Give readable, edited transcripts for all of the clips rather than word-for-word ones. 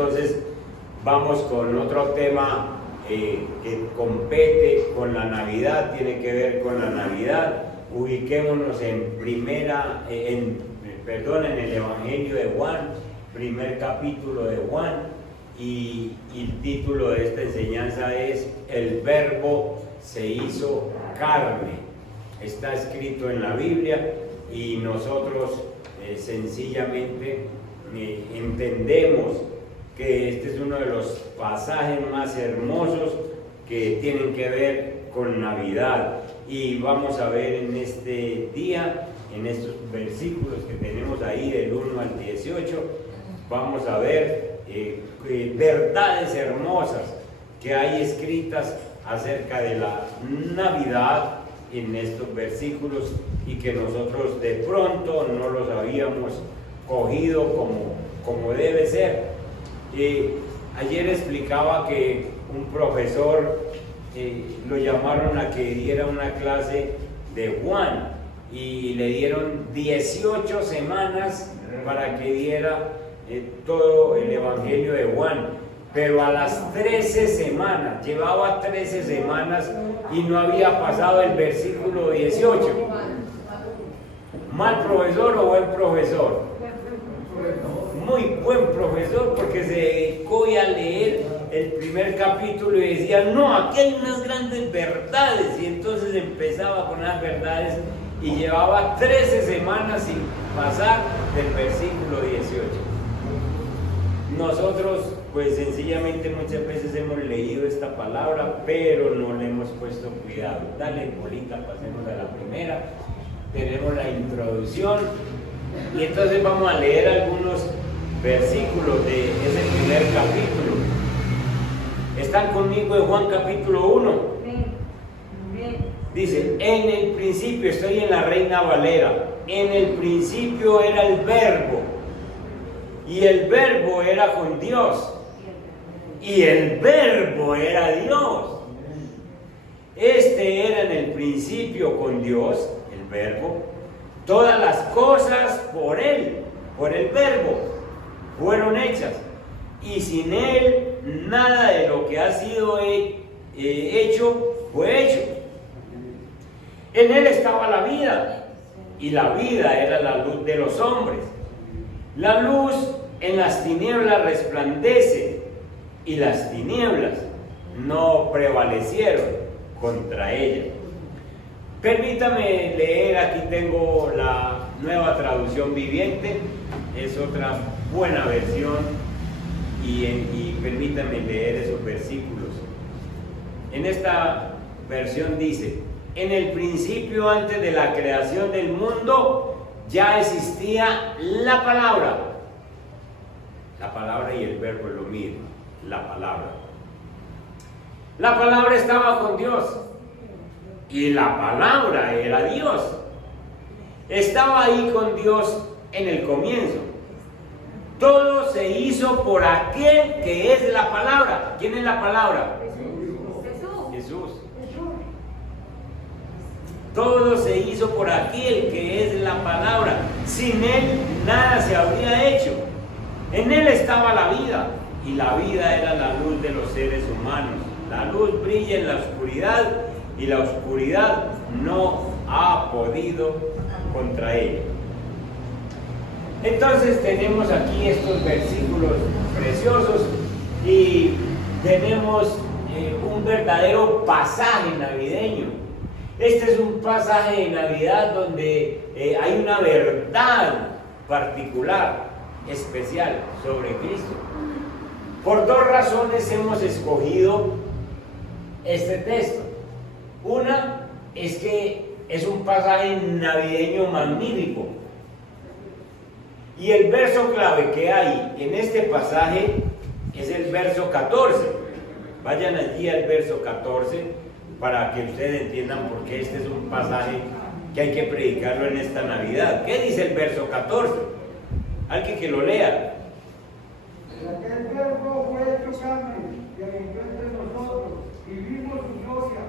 entonces vamos con otro tema que compete con la Navidad, tiene que ver con la Navidad. Ubiquémonos en el Evangelio de Juan, primer capítulo de Juan, y el título de esta enseñanza es El Verbo se hizo carne. Está escrito en la Biblia y nosotros sencillamente entendemos que este es uno de los pasajes más hermosos que tienen que ver con Navidad. Y vamos a ver en este día, en estos versículos que tenemos ahí del 1 al 18, vamos a ver verdades hermosas que hay escritas acerca de la Navidad en estos versículos y que nosotros de pronto no los habíamos cogido como debe ser. Ayer explicaba que un profesor lo llamaron a que diera una clase de Juan y le dieron 18 semanas para que diera todo el Evangelio de Juan, pero a las 13 semanas, llevaba 13 semanas y no había pasado el versículo 18. ¿Mal profesor o buen profesor? Muy buen profesor, porque se dedicó a leer el primer capítulo y decía, no, aquí hay unas grandes verdades, y entonces empezaba con las verdades y llevaba 13 semanas sin pasar del versículo 18. Nosotros pues sencillamente muchas veces hemos leído esta palabra, pero no le hemos puesto cuidado. Dale, bolita, pasemos a la primera. Tenemos la introducción y entonces vamos a leer algunos versículos de ese primer capítulo. ¿Están conmigo en Juan capítulo 1? Dice, en el principio, estoy en la Reina Valera, en el principio era el Verbo, y el Verbo era con Dios, y el Verbo era Dios. Este era en el principio con Dios, el Verbo. Todas las cosas por Él, por el Verbo, fueron hechas. Y sin Él, nada de lo que ha sido hecho fue hecho. En Él estaba la vida, y la vida era la luz de los hombres. La luz en las tinieblas resplandece, y las tinieblas no prevalecieron contra ella. Permítame leer, aquí tengo la Nueva Traducción Viviente, es otra buena versión, y permítame leer esos versículos. En esta versión dice, en el principio, antes de la creación del mundo, ya existía la palabra. La palabra y el verbo es lo mismo, la palabra. La palabra estaba con Dios y la palabra era Dios. Estaba ahí con Dios en el comienzo. Todo se hizo por aquel que es la palabra. ¿Quién es la palabra? Jesús. Todo se hizo por aquel que es la palabra. Sin Él nada se habría hecho. En Él estaba la vida, y la vida era la luz de los seres humanos. La luz brilla en la oscuridad, y la oscuridad no ha podido contra ella. Entonces tenemos aquí estos versículos preciosos y tenemos un verdadero pasaje navideño. Este es un pasaje de Navidad donde hay una verdad particular, especial sobre Cristo. Por dos razones hemos escogido este texto. Una es que es un pasaje navideño magnífico. Y el verso clave que hay en este pasaje es el verso 14. Vayan allí al verso 14 para que ustedes entiendan por qué este es un pasaje que hay que predicarlo en esta Navidad. ¿Qué dice el verso 14? Alguien que lo lea. Aquel verbo fue hecho carne y habitó entre nosotros, y vimos su gloria,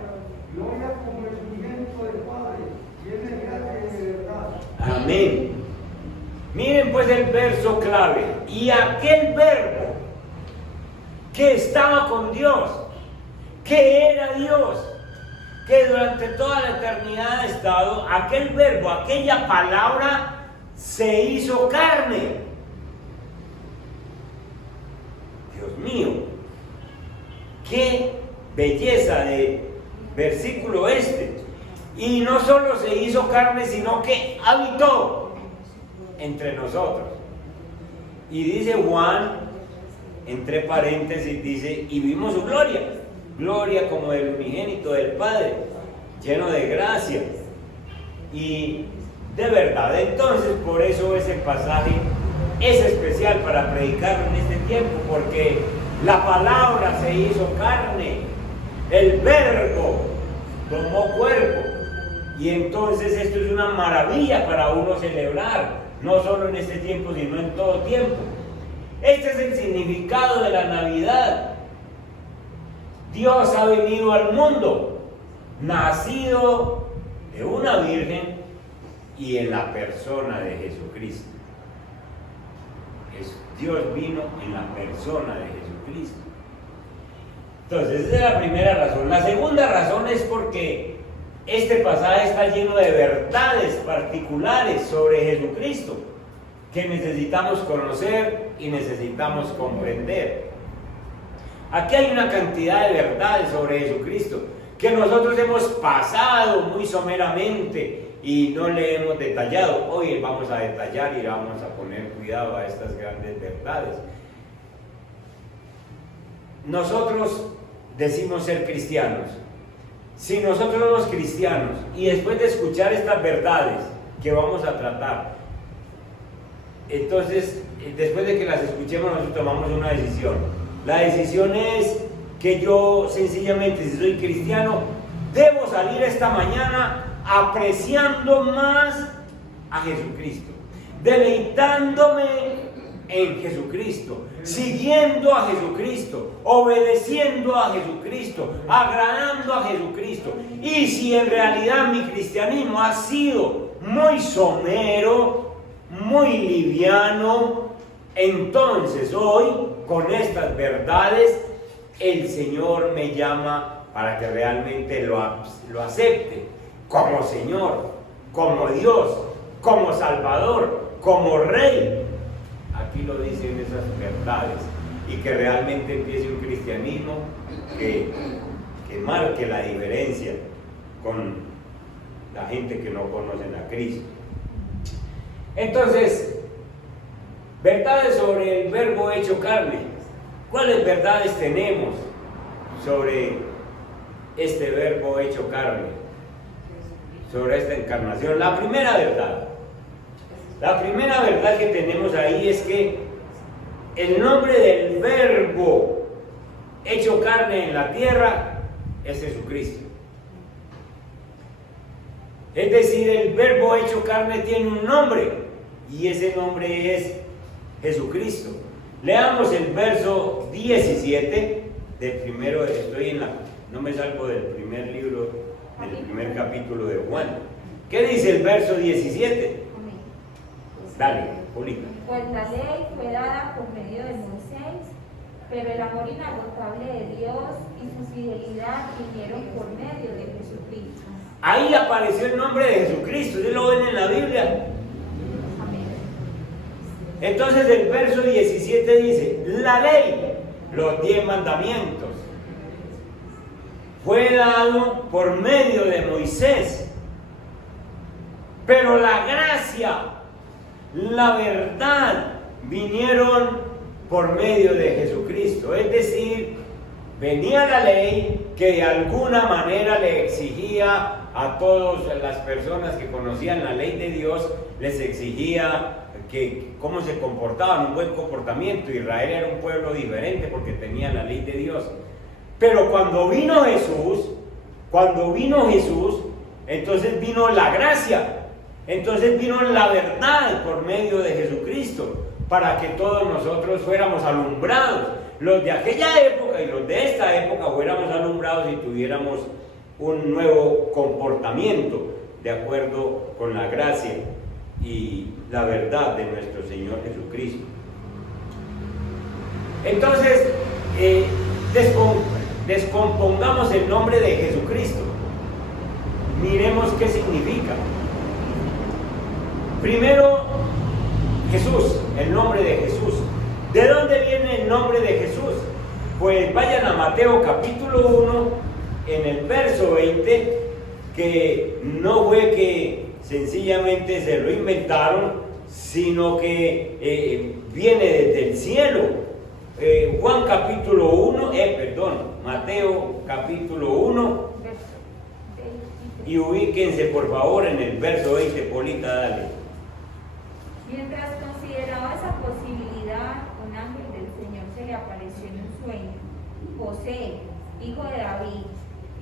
gloria como el unigénito del Padre, llena de gracia y de verdad. Amén. Miren pues el verso clave. Y aquel verbo que estaba con Dios, que era Dios, que durante toda la eternidad ha estado, aquel verbo, aquella palabra se hizo carne. Dios mío, qué belleza de versículo este. Y no solo se hizo carne, sino que habitó entre nosotros. Y dice Juan, entre paréntesis, dice, y vimos su gloria, gloria como del unigénito del Padre, lleno de gracia y de verdad. Entonces, por eso ese pasaje es especial para predicarlo en este tiempo, porque la palabra se hizo carne, el verbo tomó cuerpo. Y entonces esto es una maravilla para uno celebrar, no solo en este tiempo, sino en todo tiempo. Este es el significado de la Navidad. Dios ha venido al mundo, nacido de una virgen y en la persona de Jesucristo. Dios vino en la persona de Jesucristo. Entonces, esa es la primera razón. La segunda razón es porque este pasaje está lleno de verdades particulares sobre Jesucristo que necesitamos conocer y necesitamos comprender. Aquí hay una cantidad de verdades sobre Jesucristo que nosotros hemos pasado muy someramente y no le hemos detallado. Hoy vamos a detallar y vamos a poner cuidado a estas grandes verdades. Nosotros decimos ser cristianos. Si nosotros somos cristianos y después de escuchar estas verdades que vamos a tratar, entonces después de que las escuchemos nosotros tomamos una decisión. La decisión es que yo sencillamente, si soy cristiano, debo salir esta mañana apreciando más a Jesucristo, deleitándome en Jesucristo, siguiendo a Jesucristo, obedeciendo a Jesucristo, agradando a Jesucristo. Y si en realidad mi cristianismo ha sido muy somero, muy liviano, entonces hoy con estas verdades el Señor me llama para que realmente lo acepte como Señor, como Dios, como Salvador, como Rey. Aquí lo dicen esas verdades, y que realmente empiece un cristianismo que marque la diferencia con la gente que no conocen a Cristo. Entonces, verdades sobre el verbo hecho carne. ¿Cuáles verdades tenemos sobre este verbo hecho carne? Sobre esta encarnación. La primera verdad que tenemos ahí es que el nombre del verbo hecho carne en la tierra es Jesucristo. Es decir, el verbo hecho carne tiene un nombre y ese nombre es Jesucristo. Leamos el verso 17 del primero, no me salgo del primer libro, del primer capítulo de Juan. ¿Qué dice el verso 17? Dale, Julita. Pues la ley fue dada por medio de Moisés, pero el amor inagotable de Dios y su fidelidad vinieron por medio de Jesucristo. Ahí apareció el nombre de Jesucristo, ¿ustedes lo ven en la Biblia? Amén. Entonces el verso 17 dice, la ley, los 10 mandamientos, fue dado por medio de Moisés, pero la gracia, la verdad, vinieron por medio de Jesucristo. Es decir, venía la ley que de alguna manera le exigía a todas las personas que conocían la ley de Dios, les exigía que cómo se comportaban, un buen comportamiento. Israel era un pueblo diferente porque tenía la ley de Dios. Pero cuando vino Jesús, entonces vino la gracia, entonces vino la verdad por medio de Jesucristo, para que todos nosotros fuéramos alumbrados, los de aquella época y los de esta época fuéramos alumbrados y tuviéramos un nuevo comportamiento de acuerdo con la gracia y la verdad de nuestro Señor Jesucristo. Entonces, descompongamos el nombre de Jesucristo. Miremos qué significa. Primero, Jesús, el nombre de Jesús. ¿De dónde viene el nombre de Jesús? Pues vayan a Mateo capítulo 1, en el verso 20, que no fue que sencillamente se lo inventaron, sino que viene desde el cielo. Juan capítulo 1, Mateo capítulo 1, y ubíquense por favor en el verso 20, Polita, dale. Mientras consideraba esa posibilidad, un ángel del Señor se le apareció en un sueño. José, hijo de David,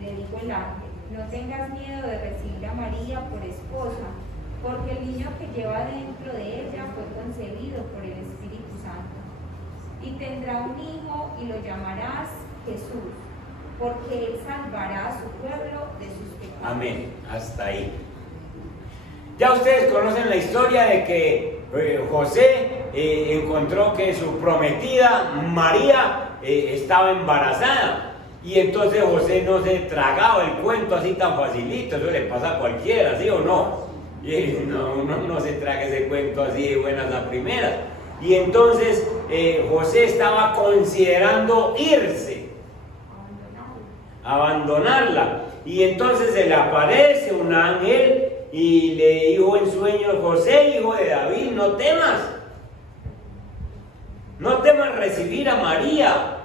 le dijo el ángel, no tengas miedo de recibir a María por esposa, porque el niño que lleva dentro de ella fue concebido por el Espíritu Santo. Y tendrá un hijo y lo llamarás Jesús, porque él salvará a su pueblo de sus pecados. Amén, hasta ahí. Ya ustedes conocen la historia de que José encontró que su prometida María estaba embarazada, y entonces José no se tragaba el cuento así tan facilito. Eso le pasa a cualquiera, ¿sí o no? Y uno no se traga ese cuento así de buenas a primeras. Y entonces José estaba considerando irse, abandonarla, y entonces se le aparece un ángel y le dijo en sueños: José, hijo de David, no temas recibir a María,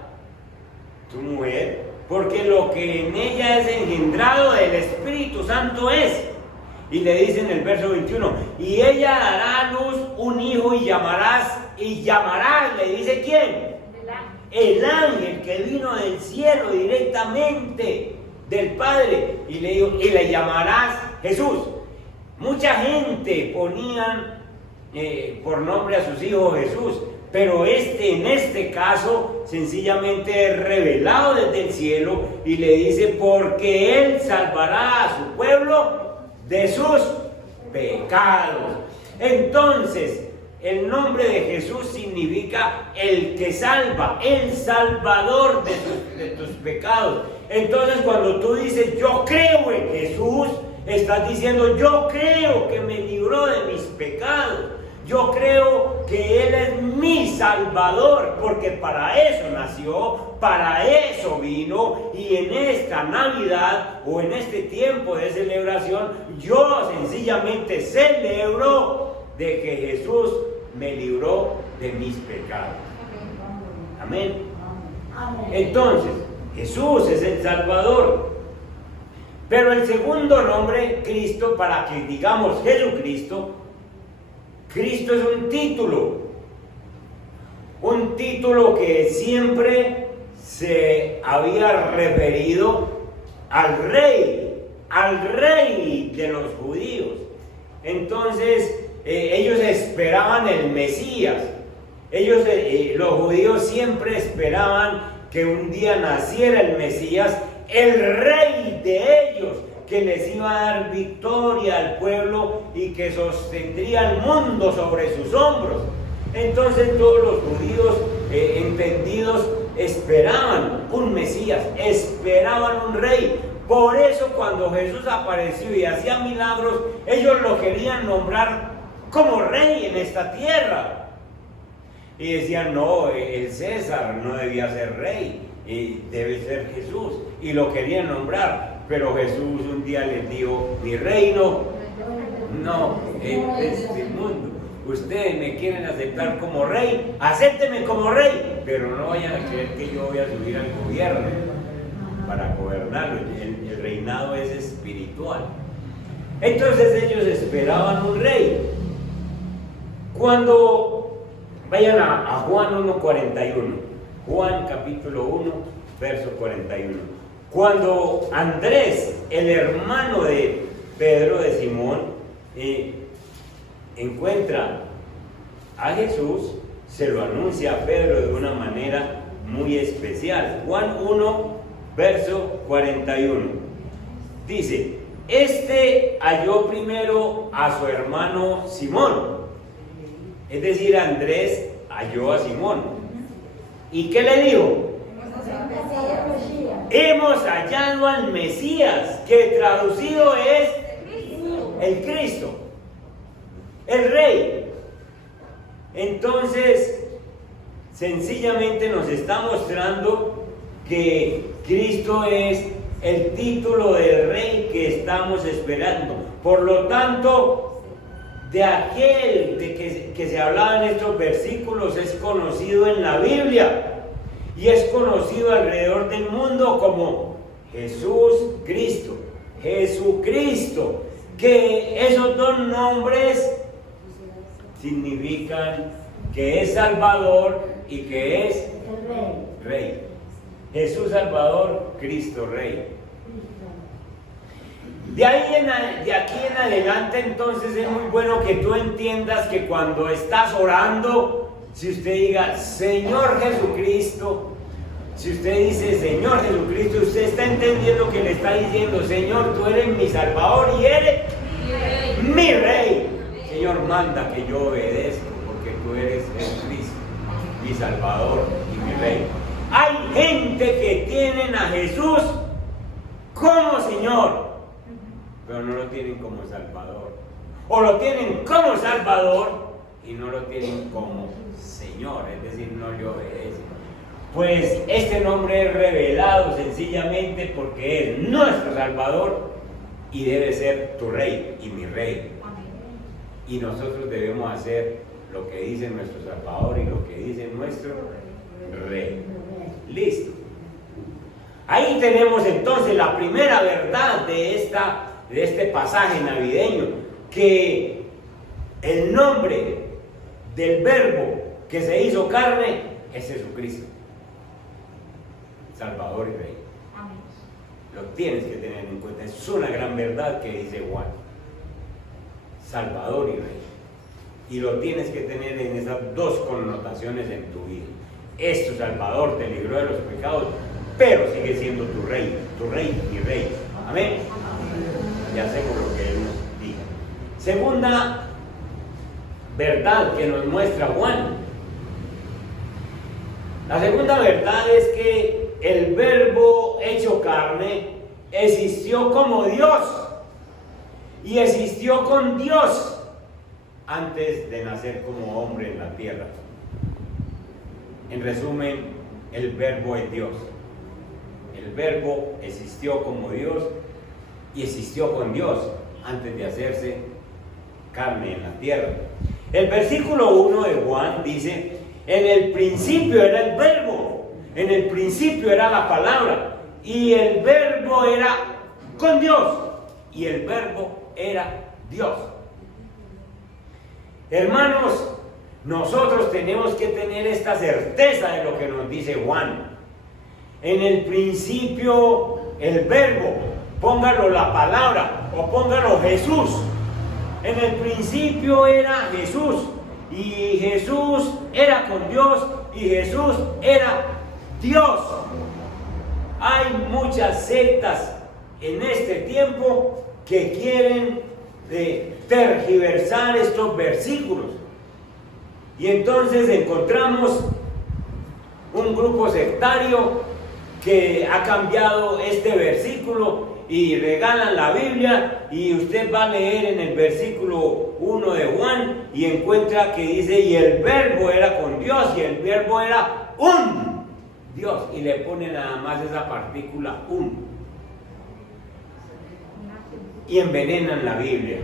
tu mujer, porque lo que en ella es engendrado del Espíritu Santo es. Y le dice en el verso 21, y ella dará a luz un hijo y llamarás, le dice ¿quién? El ángel que vino del cielo directamente del Padre, y le dijo, y le llamarás Jesús. Mucha gente ponían por nombre a sus hijos Jesús, pero en este caso sencillamente es revelado desde el cielo y le dice, porque él salvará a su pueblo de sus pecados. Entonces, el nombre de Jesús significa el que salva, el salvador de tus pecados. Entonces, cuando tú dices yo creo en Jesús, estás diciendo yo creo que me libró de mis pecados. Yo creo que Él es mi Salvador, porque para eso nació, para eso vino, y en esta Navidad o en este tiempo de celebración, yo sencillamente celebro de que Jesús me libró de mis pecados. Amén. Entonces, Jesús es el Salvador. Pero el segundo nombre, Cristo, para que digamos Jesucristo, Cristo es un título que siempre se había referido al rey de los judíos. Entonces, ellos esperaban el Mesías. Los judíos siempre esperaban que un día naciera el Mesías, el rey de ellos, que les iba a dar victoria al pueblo y que sostendría el mundo sobre sus hombros. Entonces todos los judíos entendidos esperaban un Mesías, esperaban un rey. Por eso cuando Jesús apareció y hacía milagros, ellos lo querían nombrar como rey en esta tierra. Y decían, no, el César no debía ser rey, debe ser Jesús. Y lo querían nombrar. Pero Jesús un día les dijo, mi reino no es este mundo. Ustedes me quieren aceptar como rey, acéptenme como rey, pero no vayan a creer que yo voy a subir al gobierno para gobernarlo. El reinado es espiritual. Entonces ellos esperaban un rey. Cuando vayan a Juan 1:41, Juan capítulo 1, verso 41. Cuando Andrés, el hermano de Pedro, de Simón, encuentra a Jesús, se lo anuncia a Pedro de una manera muy especial. Juan 1, verso 41. Dice, este halló primero a su hermano Simón. Es decir, Andrés halló a Simón. ¿Y qué le dijo? hemos hallado al Mesías, que traducido es el Cristo, el Rey. Entonces, sencillamente nos está mostrando que Cristo es el título del Rey que estamos esperando. Por lo tanto, de aquel que se hablaba en estos versículos es conocido en la Biblia y es conocido alrededor del mundo como Jesús Cristo, Jesucristo, que esos dos nombres significan que es Salvador y que es Rey. Jesús Salvador, Cristo Rey. De aquí en adelante, entonces es muy bueno que tú entiendas que cuando estás orando, si usted diga Señor Jesucristo, si usted dice Señor Jesucristo, usted está entendiendo que le está diciendo Señor, tú eres mi Salvador y eres mi Rey. Señor, manda que yo obedezca, porque tú eres Jesucristo, mi Salvador y mi Rey. Hay gente que tienen a Jesús como Señor, pero no lo tienen como Salvador. O lo tienen como Salvador y no lo tienen como Señor, es decir, no le obedecen. Pues este nombre es revelado sencillamente porque es nuestro Salvador y debe ser tu Rey y mi Rey. Y nosotros debemos hacer lo que dice nuestro Salvador y lo que dice nuestro Rey. Listo. Ahí tenemos entonces la primera verdad de este pasaje navideño, que el nombre del Verbo que se hizo carne es Jesucristo, Salvador y Rey. Amén. Lo tienes que tener en cuenta, es una gran verdad que dice Juan, Salvador y Rey. Y lo tienes que tener en esas dos connotaciones en tu vida. Es tu Salvador, te libró de los pecados, pero sigue siendo tu Rey y Rey. Amén. Y hacemos lo que Él nos diga. Segunda verdad que nos muestra Juan. La segunda verdad es que el Verbo hecho carne existió como Dios y existió con Dios antes de nacer como hombre en la tierra. En resumen, el Verbo es Dios. El Verbo existió como Dios y existió con Dios antes de hacerse carne en la tierra. El versículo 1 de Juan dice: en el principio era el Verbo, en el principio era la palabra, y el Verbo era con Dios, y el Verbo era Dios. Hermanos, nosotros tenemos que tener esta certeza de lo que nos dice Juan. En el principio el Verbo, póngalo la palabra o póngalo Jesús. En el principio era Jesús, y Jesús era con Dios, y Jesús era Dios. Hay muchas sectas en este tiempo que quieren tergiversar estos versículos. Y entonces encontramos un grupo sectario que ha cambiado este versículo y regalan la Biblia, y usted va a leer en el versículo 1 de Juan y encuentra que dice: y el Verbo era con Dios, y el Verbo era un Dios, y le pone nada más esa partícula un, y envenenan la Biblia.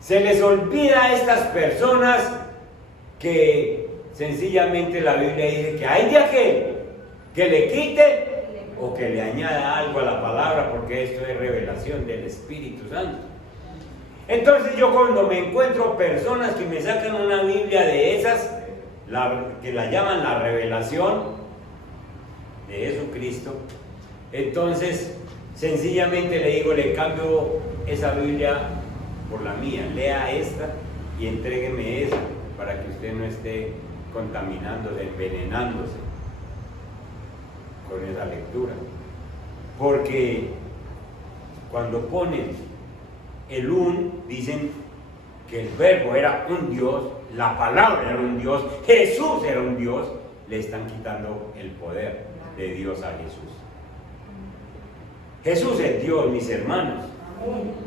Se les olvida a estas personas que sencillamente la Biblia dice que hay de aquel que le quite o que le añada algo a la palabra, porque esto es revelación del Espíritu Santo. Entonces yo, cuando me encuentro personas que me sacan una Biblia de esas, que la llaman la revelación de Jesucristo, entonces sencillamente le digo: le cambio esa Biblia por la mía, lea esta y entrégueme esa, para que usted no esté contaminándose, envenenándose con esa lectura. Porque cuando ponen el un, dicen que el Verbo era un Dios, la palabra era un Dios, Jesús era un Dios, le están quitando el poder de Dios a Jesús. Jesús es Dios, mis hermanos.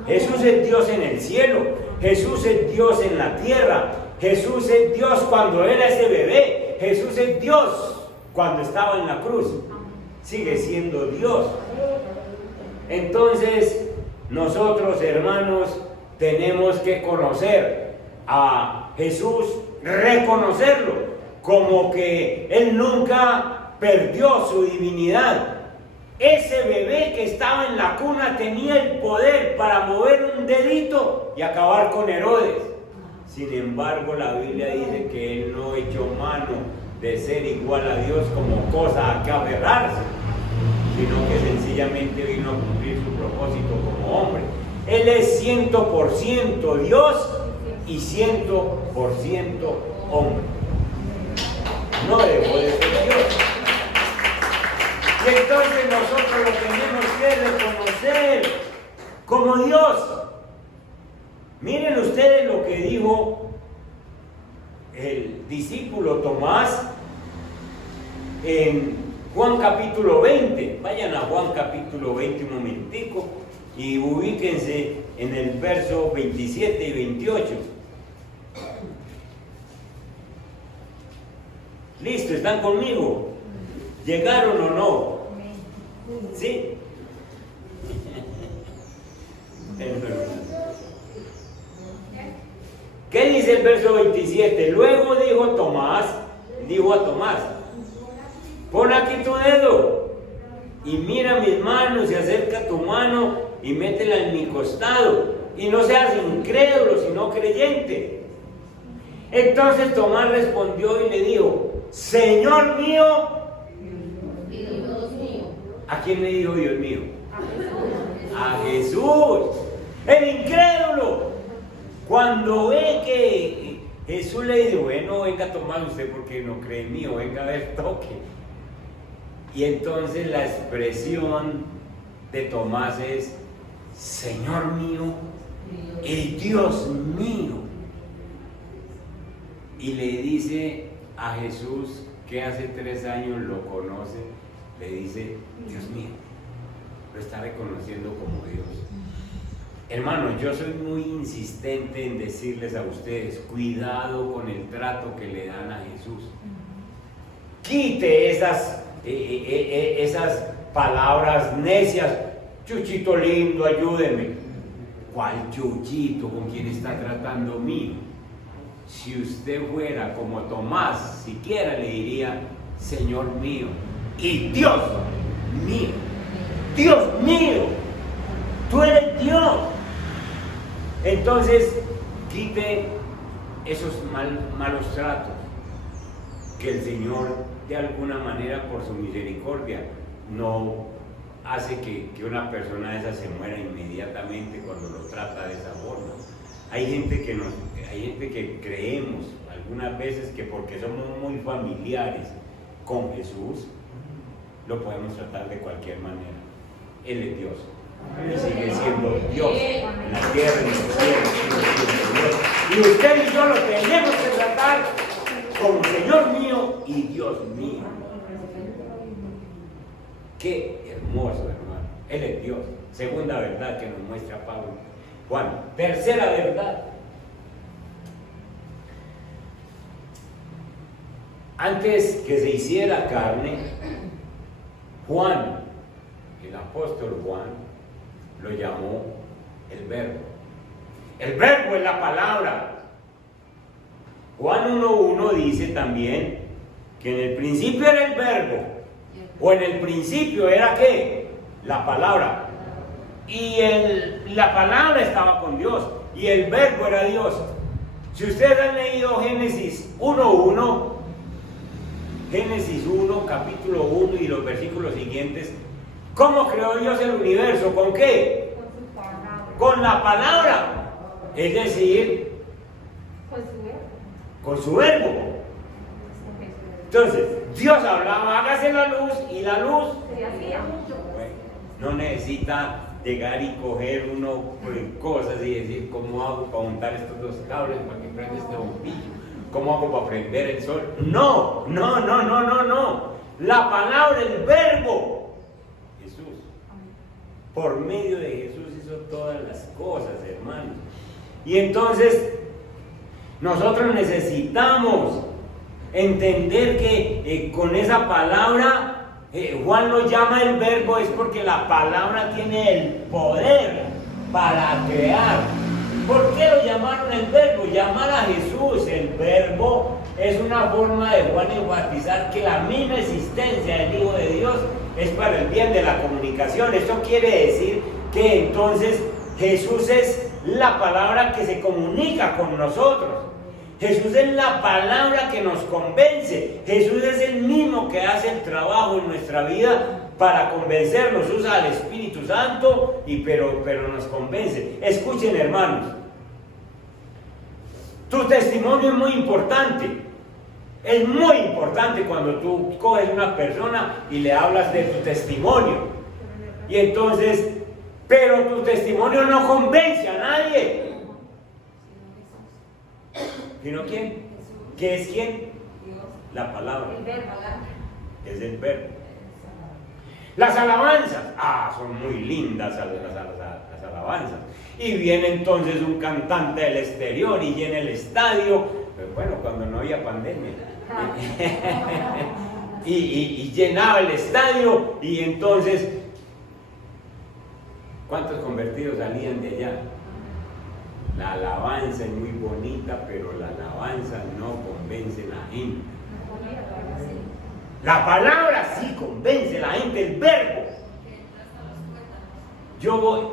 Jesús es Dios en el cielo. Jesús es Dios en la tierra. Jesús es Dios cuando era ese bebé. Jesús es Dios cuando estaba en la cruz. Sigue siendo Dios. Entonces, nosotros, hermanos, tenemos que conocer a Jesús, reconocerlo como que Él nunca perdió su divinidad. Ese bebé que estaba en la cuna tenía el poder para mover un dedito y acabar con Herodes. Sin embargo, la Biblia dice que Él no echó mano de ser igual a Dios como cosa a que aferrarse, sino que sencillamente vino a cumplir su propósito como hombre. Él es 100% Dios y 100% hombre. No dejó de ser Dios. Y entonces nosotros lo tenemos que reconocer como Dios. Miren ustedes lo que dijo el discípulo Tomás en Juan capítulo 20. Vayan a Juan capítulo 20 un momentico y ubíquense en el verso 27 y 28. ¿Listo? ¿Están conmigo? ¿Llegaron o no? ¿Sí? ¿Qué dice el verso 27? Luego dijo a Tomás, pon aquí tu dedo y mira mis manos y acerca tu mano y métela en mi costado y no seas incrédulo sino creyente. Entonces Tomás respondió y le dijo, Señor mío. ¿A quién le dijo Dios mío? A Jesús. El incrédulo, cuando ve que Jesús le dice, bueno, venga a tomar usted porque no cree en mí, o venga a ver, toque. Y entonces la expresión de Tomás es, Señor mío y Dios mío. Y le dice a Jesús, que hace 3 años lo conoce, le dice, Dios mío, lo está reconociendo como Dios. Hermanos, yo soy muy insistente en decirles a ustedes, cuidado con el trato que le dan a Jesús. Quite esas palabras necias, Chuchito lindo, ayúdeme. ¿Cuál Chuchito? ¿Con quién está tratando mío? Si usted fuera como Tomás, siquiera le diría, Señor mío y Dios mío. Dios mío, tú eres Dios. Entonces, quite esos malos tratos que el Señor, de alguna manera, por su misericordia, no hace que una persona de esa se muera inmediatamente cuando lo trata de esa forma. Hay gente que creemos algunas veces que porque somos muy familiares con Jesús, lo podemos tratar de cualquier manera. Él es Dios. Y sigue siendo Dios en la tierra y en los cielos. Sigue siendo Dios. Y usted y yo lo tenemos que tratar como Señor mío y Dios mío. Qué hermoso, hermano. Él es Dios. Segunda verdad que nos muestra Pablo. Juan, tercera verdad. Antes que se hiciera carne, Juan, el apóstol Juan, lo llamó el Verbo. El Verbo es la palabra. Juan 1:1 dice también que en el principio era el Verbo, o en el principio era ¿qué? La palabra. Y la palabra estaba con Dios, y el Verbo era Dios. Si ustedes han leído Génesis 1:1, Génesis 1, capítulo 1 y los versículos siguientes, ¿cómo creó Dios el universo? ¿Con qué? Con su palabra. Con la palabra. Es decir, con su verbo. Entonces, Dios hablaba, hágase la luz, y la luz Se hacía. bueno, no necesita llegar y coger uno cosas y decir, ¿cómo hago para montar estos 2 cables para que prenda este bombillo? ¿Cómo hago para prender el sol? No. La palabra, el verbo, Jesús. Por medio de Jesús hizo todas las cosas, hermanos. Y entonces nosotros necesitamos entender que con esa palabra, Juan lo llama el verbo, es porque la palabra tiene el poder para crear. ¿Por qué lo llamaron el verbo? Llamar a Jesús el verbo es una forma de Juan enfatizar que la misma existencia del Hijo de Dios es para el bien de la comunicación. Esto quiere decir que entonces Jesús es la palabra que se comunica con nosotros. Jesús es la palabra que nos convence. Jesús es el mismo que hace el trabajo en nuestra vida para convencernos. Usa al Espíritu Santo, pero nos convence. Escuchen, hermanos. Tu testimonio es muy importante. Es muy importante cuando tú coges una persona y le hablas de tu testimonio. Y entonces, pero tu testimonio no convence a nadie. ¿Sino quién? ¿Qué es quién? La palabra. Es el verbo. Las alabanzas. Son muy lindas las alabanzas. Y viene entonces un cantante del exterior y llena el estadio. Pero bueno, cuando no había pandemia. y llenaba el estadio. Y entonces, ¿cuántos convertidos salían de allá? La alabanza es muy bonita, pero la alabanza no convence a la gente. La palabra sí convence a la gente, el verbo. Yo voy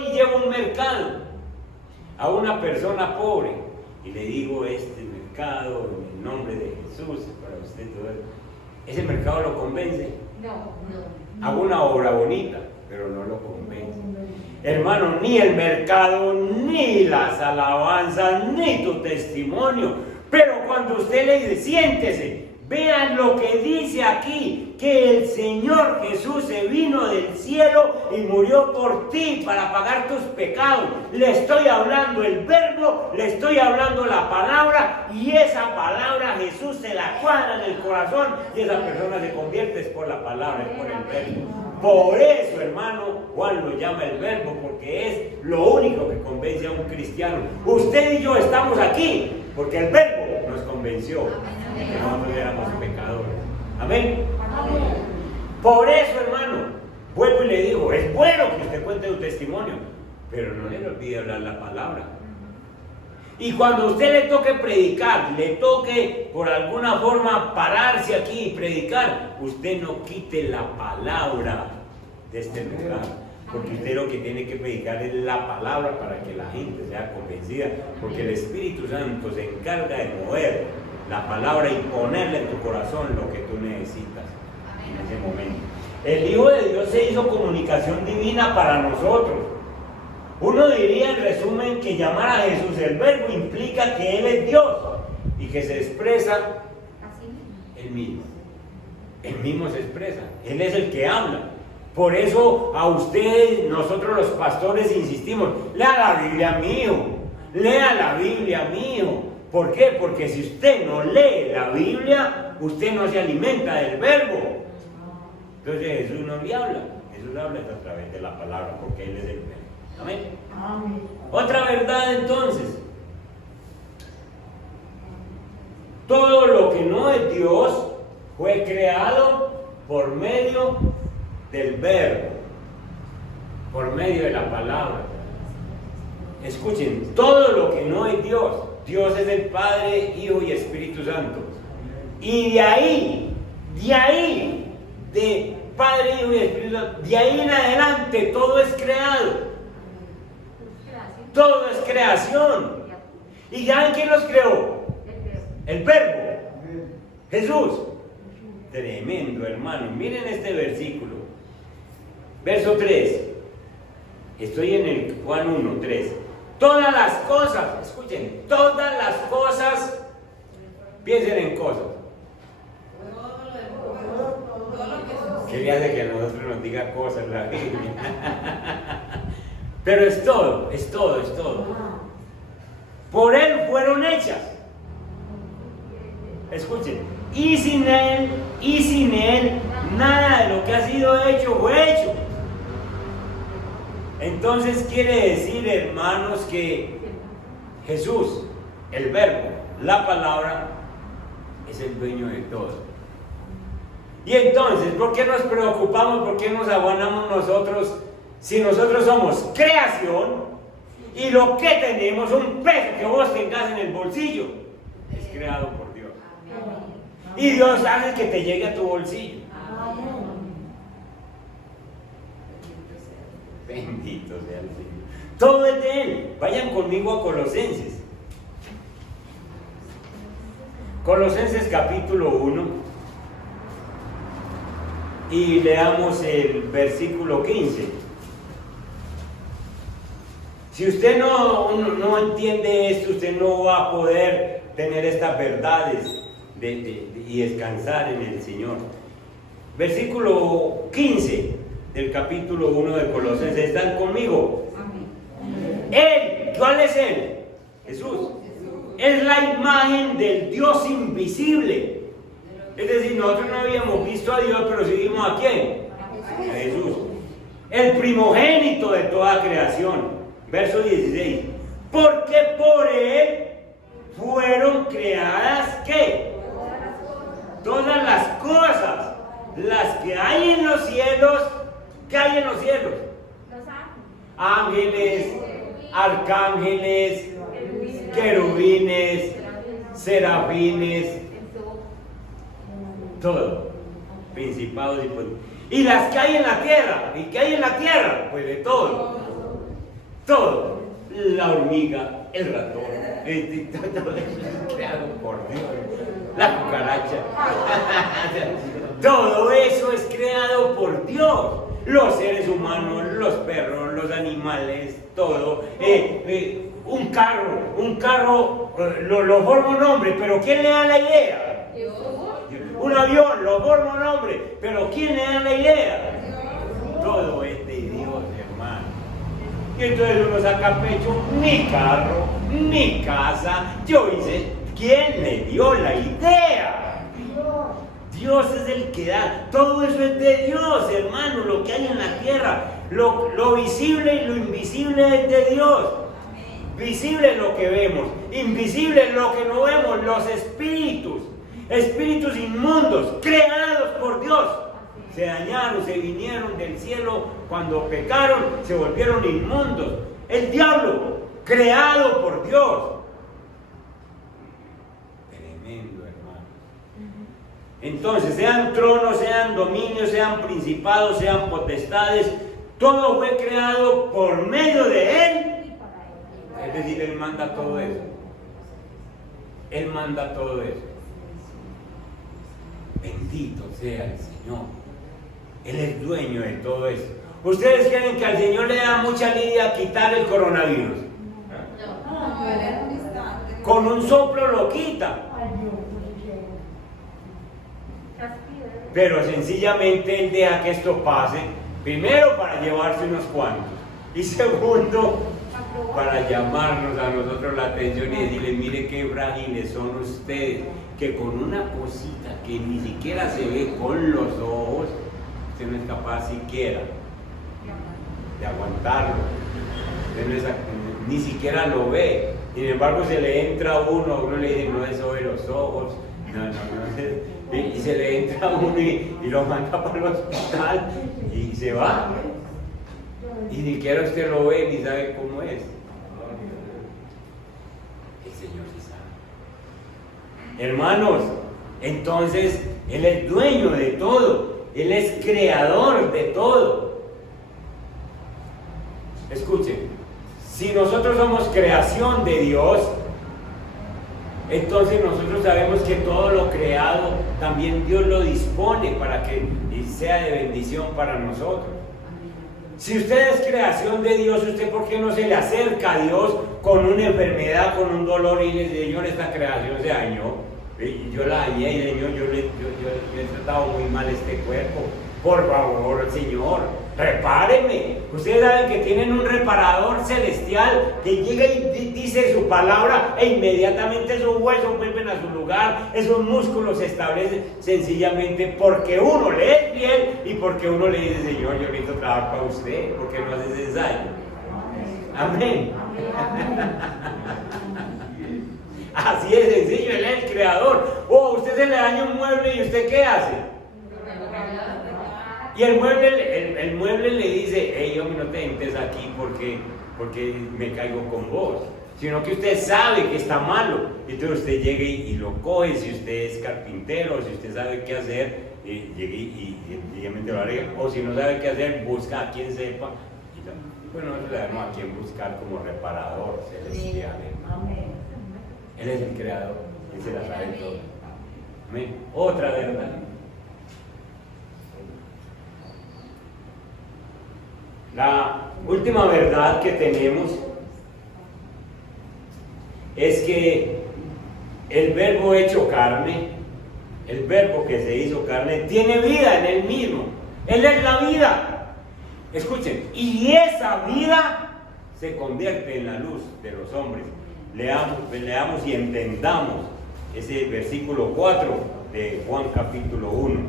y llevo a un mercado a una persona pobre y le digo, este mercado en el nombre de Jesús para usted todo eso. ¿Ese mercado lo convence? No. Hago una obra bonita, pero no lo convence. Hermano, ni el mercado, ni las alabanzas, ni tu testimonio. Pero cuando usted le dice, siéntese, vean lo que dice aquí, que el Señor Jesús se vino del cielo y murió por ti para pagar tus pecados. Le estoy hablando el verbo, le estoy hablando la palabra, y esa palabra Jesús se la cuadra en el corazón y esa persona se convierte por la palabra, es por el verbo. Por eso, hermano, Juan lo llama el verbo, porque es lo único que convence a un cristiano. Usted y yo estamos aquí porque el verbo nos convenció de que nosotros éramos pecadores. Amén. Por eso, hermano, vuelvo y le digo, es bueno que usted cuente su testimonio, pero no le olvide hablar la palabra. Y cuando a usted le toque predicar, le toque por alguna forma pararse aquí y predicar, usted no quite la palabra de este lugar, porque usted lo que tiene que predicar es la palabra para que la gente sea convencida, porque el Espíritu Santo se encarga de mover la palabra y ponerle en tu corazón lo que tú necesitas en ese momento. El Hijo de Dios se hizo comunicación divina para nosotros. Uno diría en resumen que llamar a Jesús el verbo implica que Él es Dios y que se expresa Él mismo. Él mismo se expresa, Él es el que habla. Por eso a ustedes, nosotros los pastores insistimos, lea la Biblia, mi hijo, lea la Biblia, mi hijo. ¿Por qué? Porque si usted no lee la Biblia, usted no se alimenta del verbo. Entonces Jesús no le habla, Jesús habla a través de la palabra, porque Él es el verbo. Amén. Amén. Otra verdad entonces, todo lo que no es Dios fue creado por medio del verbo, por medio de la palabra. Escuchen, todo lo que no es Dios, Dios es el Padre, Hijo y Espíritu Santo. Y de ahí, de Padre, Hijo y Espíritu Santo, de ahí en adelante todo es creado. Todo es creación. ¿Y ya quién los creó? El verbo. Jesús. Tremendo, hermano. Miren este versículo. Verso 3. Estoy en el Juan 1, 3. Todas las cosas, escuchen, todas las cosas, piensen en cosas. ¿Qué le hace que a nosotros nos diga cosas la Biblia? Pero es todo, es todo, es todo. Por Él fueron hechas. Escuchen, y sin Él Nada de lo que ha sido hecho fue hecho. Entonces quiere decir, hermanos, que Jesús, el Verbo, la palabra, es el dueño de todo. Y entonces, ¿por qué nos preocupamos? ¿Por qué nos abonamos nosotros si nosotros somos creación y lo que tenemos, un peso que vos tengas en el bolsillo, es creado por Dios? Y Dios hace que te llegue a tu bolsillo. Bendito sea el Señor. Todo es de Él. Vayan conmigo a Colosenses. Colosenses capítulo 1. Y leamos el versículo 15. Si usted no entiende esto, usted no va a poder tener estas verdades y descansar en el Señor. Versículo 15 del capítulo 1 de Colosenses. ¿Están conmigo? Él, ¿cuál es Él? Jesús. Es la imagen del Dios invisible. Es decir, nosotros no habíamos visto a Dios, pero sí vimos a quién. A Jesús. El primogénito de toda creación. Verso 16. Porque por Él fueron creadas, ¿qué? Todas las cosas. Las que hay en los cielos. ¿Qué hay en los cielos? Ángeles, arcángeles, querubines, serafines, todo, principados y poderes. Y las que hay en la tierra. ¿Y qué hay en la tierra? Pues de todo. Todo. La hormiga, el ratón, todo eso es creado por Dios. La cucaracha. Todo eso es creado por Dios. Los seres humanos, los perros, los animales, todo. Un carro lo forma un hombre, pero ¿quién le da la idea? Dios. Un avión lo forma un hombre, pero ¿quién le da la idea? Dios. Todo es de Dios, hermano. Y entonces uno saca pecho, mi carro, mi casa, yo hice. ¿Quién le dio la idea? Dios es el que da. Todo eso es de Dios, hermano. Lo que hay en la tierra, lo visible y lo invisible es de Dios. Visible es lo que vemos, invisible es lo que no vemos, los espíritus inmundos, creados por Dios. Se dañaron, se vinieron del cielo cuando pecaron, se volvieron inmundos. El diablo, creado por Dios. Tremendo, hermano. Entonces, sean tronos, sean dominios, sean principados, sean potestades, todo fue creado por medio de Él. Es decir, Él manda todo eso. Él manda todo eso. Bendito sea el Señor. Él es dueño de todo eso. ¿Ustedes creen que al Señor le da mucha lidia quitar el coronavirus? Con un soplo lo quita. Pero sencillamente Él deja que esto pase. Primero para llevarse unos cuantos. Y segundo, para llamarnos a nosotros la atención y decirle, mire qué frágiles son ustedes, que con una cosita que ni siquiera se ve con los ojos, usted no es capaz siquiera de aguantarlo. Usted no es, ni siquiera lo ve. Sin embargo, se le entra a uno le dice, no es sobre los ojos, y se le entra a uno y lo manda para el hospital y se va. Y ni siquiera usted lo ve ni sabe cómo es. El Señor sí sabe. Hermanos, entonces Él es dueño de todo. Él es creador de todo. Escuchen, si nosotros somos creación de Dios, entonces nosotros sabemos que todo lo creado también Dios lo dispone para que sea de bendición para nosotros. Si usted es creación de Dios, ¿usted por qué no se le acerca a Dios con una enfermedad, con un dolor y le dice, Señor, esta creación se dañó? Yo la dañé y Señor, yo le he tratado muy mal este cuerpo. Por favor, Señor, Repáreme. Ustedes saben que tienen un reparador celestial que llega y dice su palabra e inmediatamente esos huesos vuelven a su lugar, esos músculos se establecen sencillamente porque uno le es fiel y porque uno le dice: Señor, yo necesito trabajar para usted, porque no haces ensayo. Amén. Así es sencillo, Él es el creador. O usted se le daña un mueble y ¿usted qué hace? Y el mueble le dice: hey, hombre, no te entres aquí porque me caigo con vos. Sino que usted sabe que está malo. Entonces usted llega y lo coge. Si usted es carpintero, si usted sabe qué hacer, llegue y sencillamente lo arregla. O si no sabe qué hacer, busca a quien sepa. Bueno, nosotros le damos a quien buscar como reparador celestial. Él es el creador. Él se la sabe todo. Amén. Otra verdad. La última verdad que tenemos es que el verbo hecho carne, el verbo que se hizo carne, tiene vida en él mismo. Él es la vida. Escuchen, y esa vida se convierte en la luz de los hombres. Leamos y entendamos ese versículo 4 de Juan capítulo 1.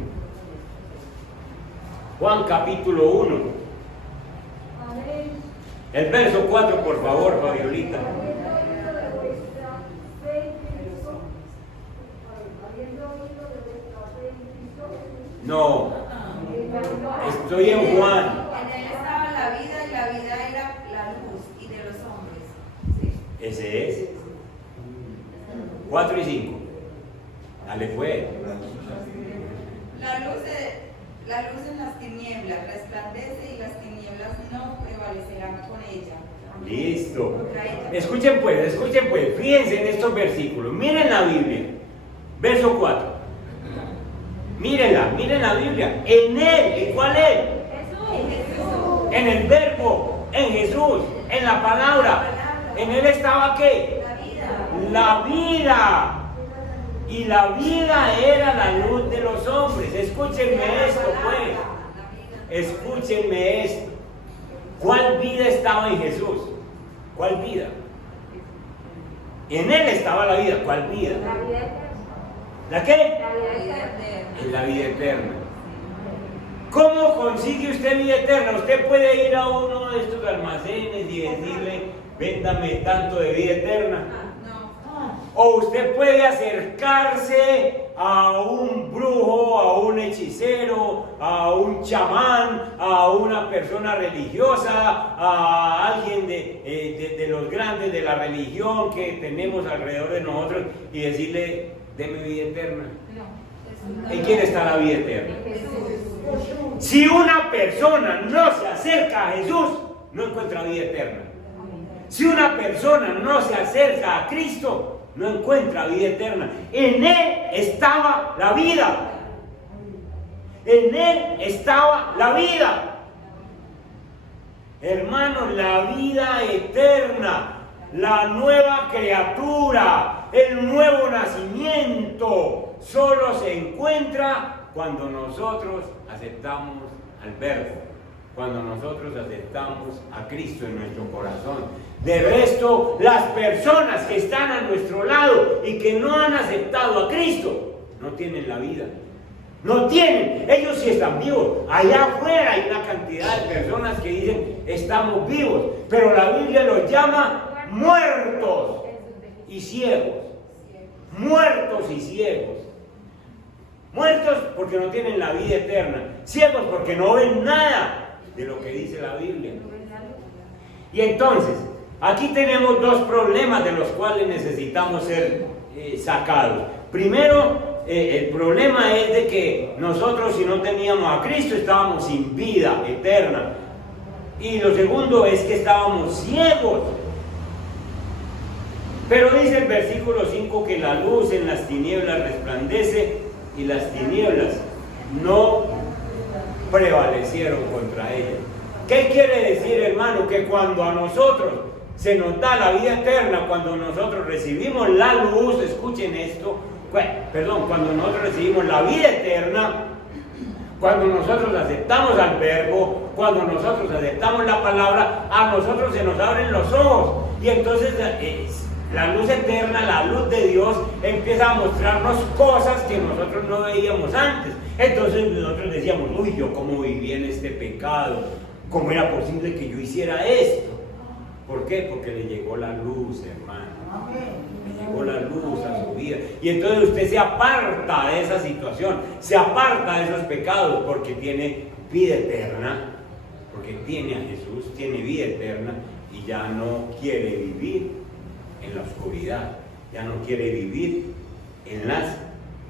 Juan capítulo 1. El verso 4, por favor, Fabiolita. No, estoy en Juan. En él estaba la vida y la vida era la luz y de los hombres. ¿Sí? Ese es. 4 y 5. Dale pues. La luz en las tinieblas resplandece y las tinieblas no prevalecerán con ella. Listo. Escuchen pues, fíjense en estos versículos. Miren la Biblia. Verso 4. Miren la Biblia. En él, ¿en cuál él? Jesús. En el verbo, en Jesús, en la palabra. En él estaba ¿qué? La vida. Y la vida era la luz de los hombres. Escúchenme esto, pues. Escúchenme esto. ¿Cuál vida estaba en Jesús? ¿Cuál vida? En él estaba la vida. ¿Cuál vida? La vida eterna. ¿La qué? La vida eterna. En la vida eterna. ¿Cómo consigue usted vida eterna? Usted puede ir a uno de estos almacenes y decirle: véndame tanto de vida eterna. O usted puede acercarse a un brujo, a un hechicero, a un chamán, a una persona religiosa, a alguien de los grandes de la religión que tenemos alrededor de nosotros y decirle: deme vida eterna. ¿En quién está la vida eterna? Si una persona no se acerca a Jesús, no encuentra vida eterna. Si una persona no se acerca a Cristo, no encuentra vida eterna. En él estaba la vida. En él estaba la vida. Hermanos, la vida eterna, la nueva criatura, el nuevo nacimiento, solo se encuentra cuando nosotros aceptamos al Verbo, cuando nosotros aceptamos a Cristo en nuestro corazón. De resto, las personas que están a nuestro lado y que no han aceptado a Cristo, no tienen la vida. No tienen, ellos sí están vivos. Allá afuera hay una cantidad de personas que dicen: estamos vivos, pero la Biblia los llama muertos y ciegos. Muertos y ciegos. Muertos porque no tienen la vida eterna. Ciegos porque no ven nada de lo que dice la Biblia. Y entonces, aquí tenemos dos problemas de los cuales necesitamos ser sacados. Primero, el problema es de que nosotros, si no teníamos a Cristo, estábamos sin vida eterna. Y lo segundo es que estábamos ciegos. Pero dice el versículo 5 que la luz en las tinieblas resplandece y las tinieblas no prevalecieron contra ella. ¿Qué quiere decir, hermano? Que cuando a nosotros se nos da la vida eterna, cuando nosotros recibimos la luz, escuchen esto, cuando nosotros recibimos la vida eterna, Cuando nosotros aceptamos al Verbo, cuando nosotros aceptamos la palabra, a nosotros se nos abren los ojos. Y entonces la luz eterna, la luz de Dios, empieza a mostrarnos cosas que nosotros no veíamos antes. Entonces nosotros decíamos, uy, yo cómo viví en este pecado, cómo era posible que yo hiciera esto. ¿Por qué? Porque le llegó la luz, hermano. Le llegó la luz a su vida. Y entonces usted se aparta de esa situación, se aparta de esos pecados porque tiene vida eterna, porque tiene a Jesús, tiene vida eterna y ya no quiere vivir en la oscuridad, ya no quiere vivir en las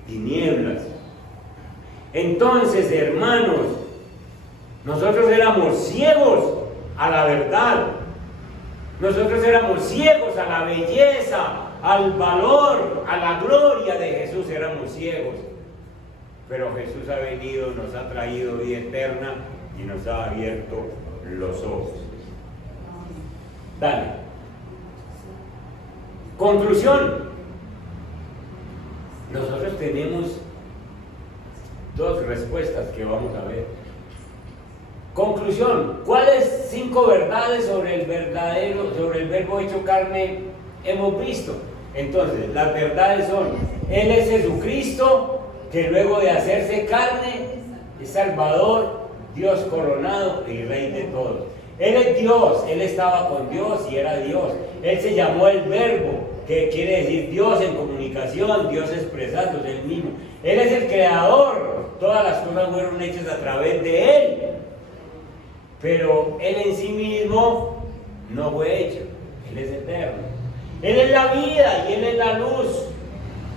tinieblas. Entonces, hermanos, nosotros éramos ciegos a la verdad. Nosotros éramos ciegos a la belleza, al valor, a la gloria de Jesús. Éramos ciegos. Pero Jesús ha venido, nos ha traído vida eterna y nos ha abierto los ojos. Dale. Conclusión. Nosotros tenemos dos respuestas que vamos a ver. Conclusión, ¿cuáles 5 verdades sobre el Verbo hecho carne hemos visto? Entonces, las verdades son: Él es Jesucristo, que luego de hacerse carne es Salvador, Dios coronado y Rey de todos. Él es Dios, Él estaba con Dios y era Dios. Él se llamó el Verbo, que quiere decir Dios en comunicación, Dios expresándose Él mismo. Él es el Creador, todas las cosas fueron hechas a través de Él. Pero Él en sí mismo no fue hecho, Él es eterno. Él es la vida y Él es la luz,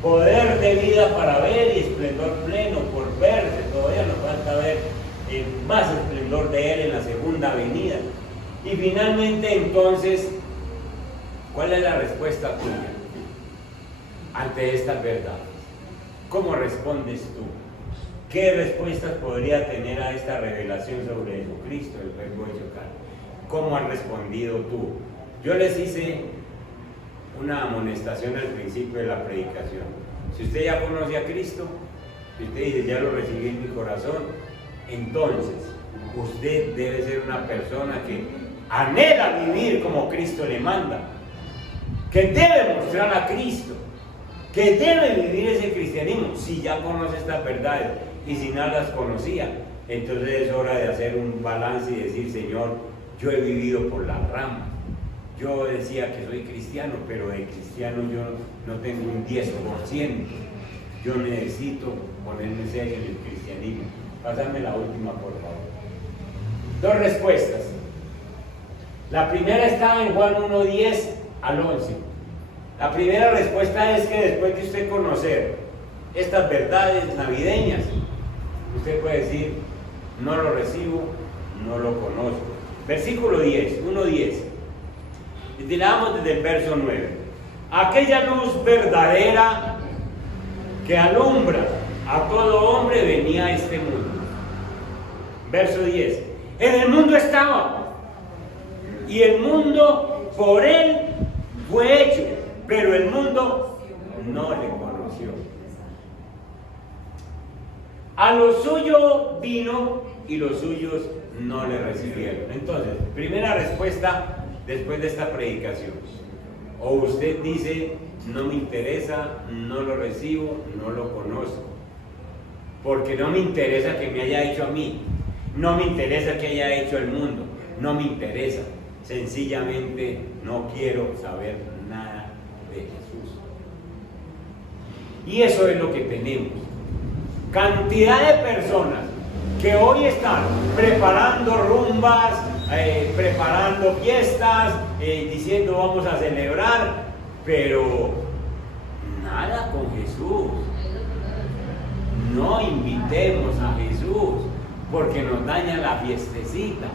poder de vida para ver y esplendor pleno por verse. Todavía nos falta ver el más esplendor de Él en la segunda venida. Y finalmente, entonces, ¿cuál es la respuesta tuya ante estas verdades? ¿Cómo respondes tú? ¿Qué respuestas podría tener a esta revelación sobre Jesucristo, el Verbo hecho carne? ¿Cómo has respondido tú? Yo les hice una amonestación al principio de la predicación. Si usted ya conoce a Cristo, si usted dice, ya lo recibí en mi corazón, entonces usted debe ser una persona que anhela vivir como Cristo le manda, que debe mostrar a Cristo, que debe vivir ese cristianismo. Si ya conoce estas verdades y si no las conocía, entonces es hora de hacer un balance y decir, Señor, yo he vivido por las ramas. Yo decía que soy cristiano, pero de cristiano yo no tengo un 10%. Yo necesito ponerme serio en el cristianismo. Pásame la última, por favor. 2 respuestas. La primera está en Juan 1:10 al 11. La primera respuesta es que después de usted conocer estas verdades navideñas, usted puede decir, no lo recibo, no lo conozco. Versículo 10, 1:10. Y tiramos desde el verso 9. Aquella luz verdadera que alumbra a todo hombre venía a este mundo. Verso 10. En el mundo estaba, y el mundo por él fue hecho, pero el mundo no le conoció. A lo suyo vino y los suyos no le recibieron. Entonces, primera respuesta después de esta predicación. O usted dice, no me interesa, no lo recibo, no lo conozco. Porque no me interesa que me haya hecho a mí. No me interesa que haya hecho el mundo. No me interesa. Sencillamente no quiero saber nada de Jesús. Y eso es lo que tenemos. Cantidad de personas que hoy están preparando rumbas, preparando fiestas, diciendo vamos a celebrar, pero nada con Jesús. No invitemos a Jesús, porque nos daña la fiestecita.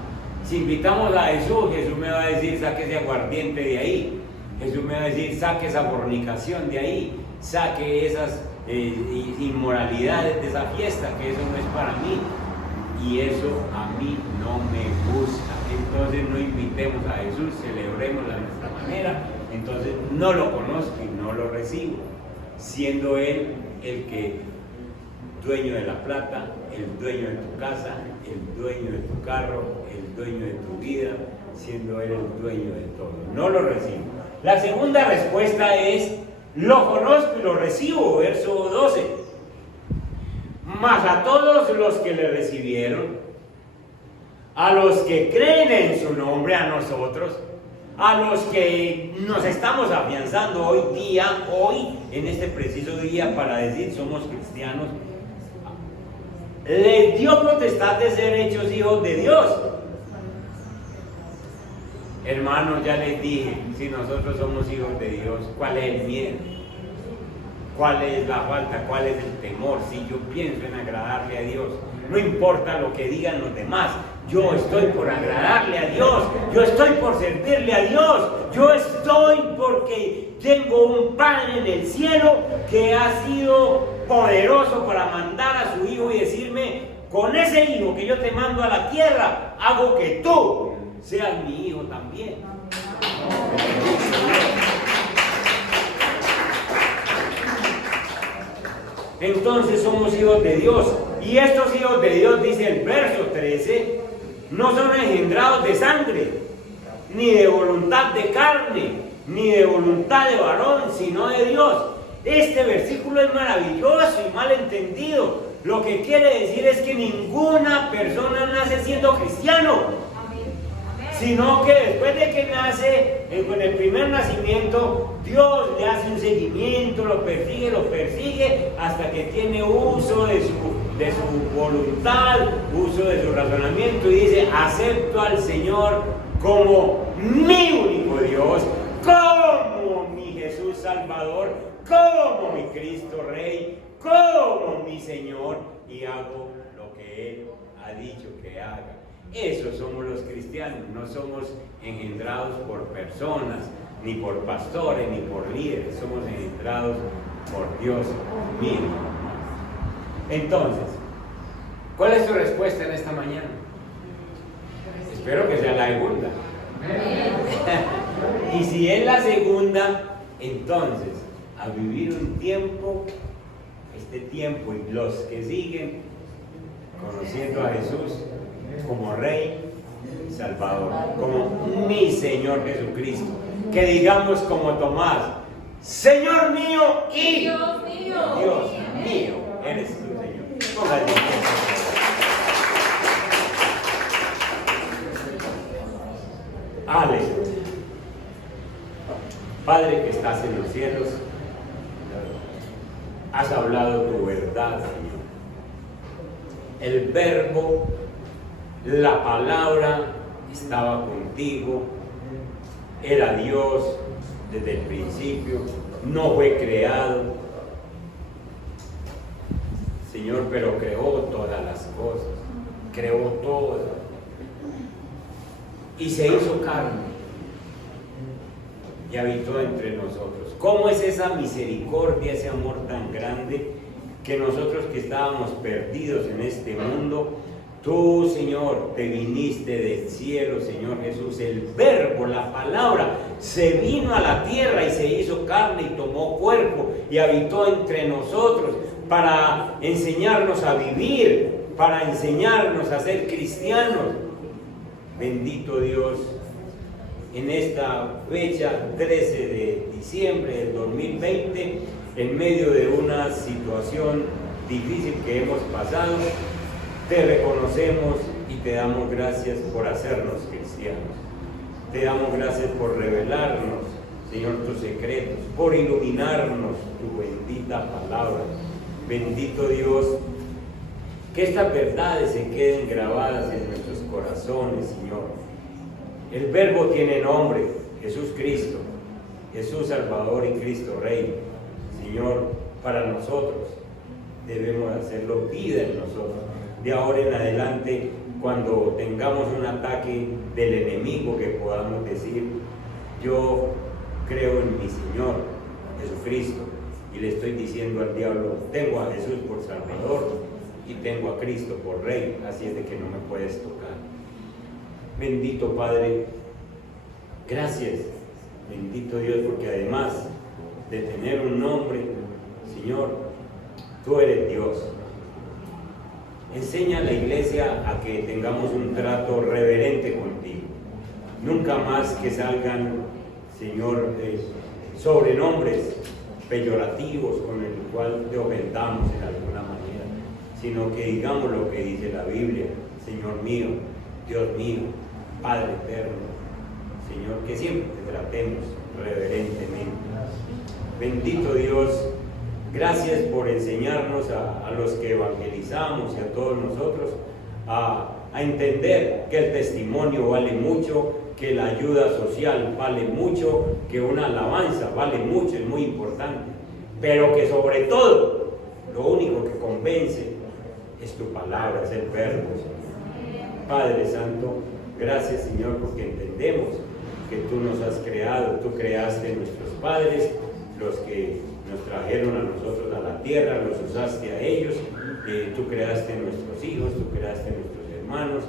Si invitamos a Jesús, Jesús me va a decir, saque ese aguardiente de ahí. Jesús me va a decir, saque esa fornicación de ahí, saque esas inmoralidades de esa fiesta, que eso no es para mí. Y eso a mí no me gusta. Entonces no invitemos a Jesús, celebremos a nuestra manera. Entonces no lo conozco y no lo recibo, siendo Él el que dueño de la plata, el dueño de tu casa, el dueño de tu carro, el dueño de tu vida, siendo Él el dueño de todo. No lo recibo. La segunda respuesta es, lo conozco y lo recibo, verso 12. Mas a todos los que le recibieron, a los que creen en su nombre, a nosotros, a los que nos estamos afianzando hoy, en este preciso día, para decir somos cristianos, les dio potestad de ser hechos hijos de Dios. Hermanos, ya les dije, si nosotros somos hijos de Dios, ¿cuál es el miedo? ¿Cuál es la falta? ¿Cuál es el temor? Si yo pienso en agradarle a Dios, no importa lo que digan los demás, yo estoy por agradarle a Dios, yo estoy por servirle a Dios, yo estoy porque tengo un Padre en el cielo que ha sido poderoso para mandar a su Hijo y decirme, con ese Hijo que yo te mando a la tierra, hago que tú seas mi Hijo también. Entonces somos hijos de Dios, y estos hijos de Dios, dice el verso 13, no son engendrados de sangre, ni de voluntad de carne, ni de voluntad de varón, sino de Dios. Este versículo es maravilloso y mal entendido. Lo que quiere decir es que ninguna persona nace siendo cristiano, sino que después de que nace, con el primer nacimiento, Dios le hace un seguimiento, lo persigue, hasta que tiene uso de su voluntad, uso de su razonamiento, y dice, acepto al Señor como mi único Dios, como mi Jesús Salvador, como mi Cristo Rey, como mi Señor, y hago lo que Él ha dicho que haga. Esos somos los cristianos, no somos engendrados por personas, ni por pastores, ni por líderes, somos engendrados por Dios mismo. Entonces, ¿cuál es tu respuesta en esta mañana? Espero que sea la segunda. Y si es la segunda, entonces, a vivir un tiempo, este tiempo y los que siguen, conociendo a Jesús como Rey y Salvador, como mi Señor Jesucristo. Que digamos como Tomás, Señor mío y Dios mío. Dios mío, eres tu Señor. Póngale. Aleluya. Padre que estás en los cielos, has hablado tu verdad, Señor. El verbo, la palabra estaba contigo, era Dios desde el principio, no fue creado, Señor, pero creó todas las cosas, creó todo y se hizo carne y habitó entre nosotros. ¿Cómo es esa misericordia, ese amor tan grande que nosotros que estábamos perdidos en este mundo, tú, Señor, te viniste del cielo, Señor Jesús, el verbo, la palabra, se vino a la tierra y se hizo carne y tomó cuerpo y habitó entre nosotros para enseñarnos a vivir, para enseñarnos a ser cristianos. Bendito Dios, en esta fecha 13 de diciembre del 2020, en medio de una situación difícil que hemos pasado, te reconocemos y te damos gracias por hacernos cristianos. Te damos gracias por revelarnos, Señor, tus secretos, por iluminarnos tu bendita palabra. Bendito Dios, que estas verdades se queden grabadas en nuestros corazones, Señor. El Verbo tiene nombre, Jesús Cristo, Jesús Salvador y Cristo Rey. Señor, para nosotros debemos hacerlo vida en nosotros. De ahora en adelante, cuando tengamos un ataque del enemigo, que podamos decir, yo creo en mi Señor Jesucristo, y le estoy diciendo al diablo, tengo a Jesús por Salvador y tengo a Cristo por Rey, así es de que no me puedes tocar. Bendito Padre, gracias, bendito Dios, porque además de tener un nombre, Señor, tú eres Dios, Enseña a la iglesia a que tengamos un trato reverente contigo. Nunca más que salgan, Señor, sobrenombres peyorativos con el cual te ofendamos en alguna manera, sino que digamos lo que dice la Biblia. Señor mío, Dios mío, Padre eterno, Señor, que siempre te tratemos reverentemente. Bendito Dios, gracias por enseñarnos a los que evangelizamos y a todos nosotros a entender que el testimonio vale mucho, que la ayuda social vale mucho, que una alabanza vale mucho, es muy importante, pero que sobre todo lo único que convence es tu palabra, es el verbo. Padre Santo, gracias Señor porque entendemos que tú nos has creado, tú creaste a nuestros padres, los que nos trajeron a nosotros a la tierra, los usaste a ellos, tú creaste a nuestros hijos, tú creaste a nuestros hermanos,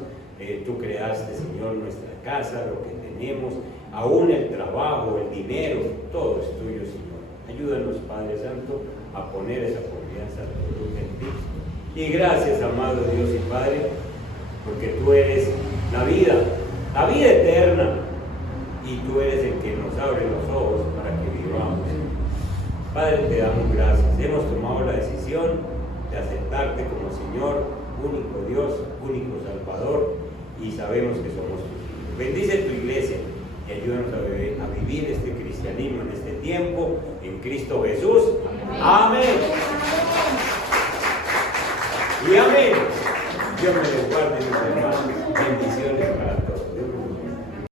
tú creaste, Señor, nuestra casa, lo que tenemos, aún el trabajo, el dinero, todo es tuyo, Señor. Ayúdanos, Padre Santo, a poner esa confianza absoluta en ti. Y gracias, amado Dios y Padre, porque tú eres la vida eterna, y tú eres el que nos abre los ojos para que vivamos. Padre, te damos gracias. Hemos tomado la decisión de aceptarte como Señor, único Dios, único Salvador, y sabemos que somos tus hijos. Bendice tu iglesia y ayúdanos a vivir este cristianismo en este tiempo, en Cristo Jesús.